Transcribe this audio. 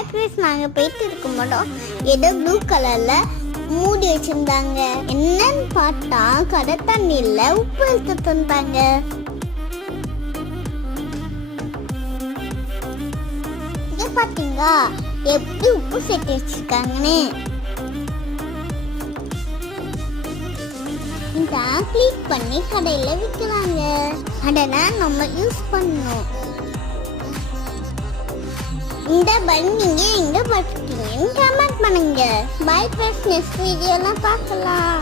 Fibrous நாங்கள் போயிட்டு இருக்கும் போதும் ஏதோ ப்ளூ கலரில் மூடி வச்சுருந்தாங்க. என்னன்னு பார்த்தா கடை தண்ணியில் உப்பு எடுத்து தந்தாங்க. இங்கே பார்த்தீங்களா எப்படி உப்பு சேர்த்து வச்சுருக்காங்கன்னு. இந்த கிளிக் பண்ணி கடையில் விற்கிறாங்க. அதெல்லாம் நம்ம யூஸ் பண்ணணும். இந்த பன் நீங்க எங்க பார்த்துட்டீங்கன்னு கமெண்ட் பண்ணுங்க. பை ஃப்ரெண்ட்ஸ், நெக்ஸ்ட் வீடியோலாம் பார்க்கலாம்.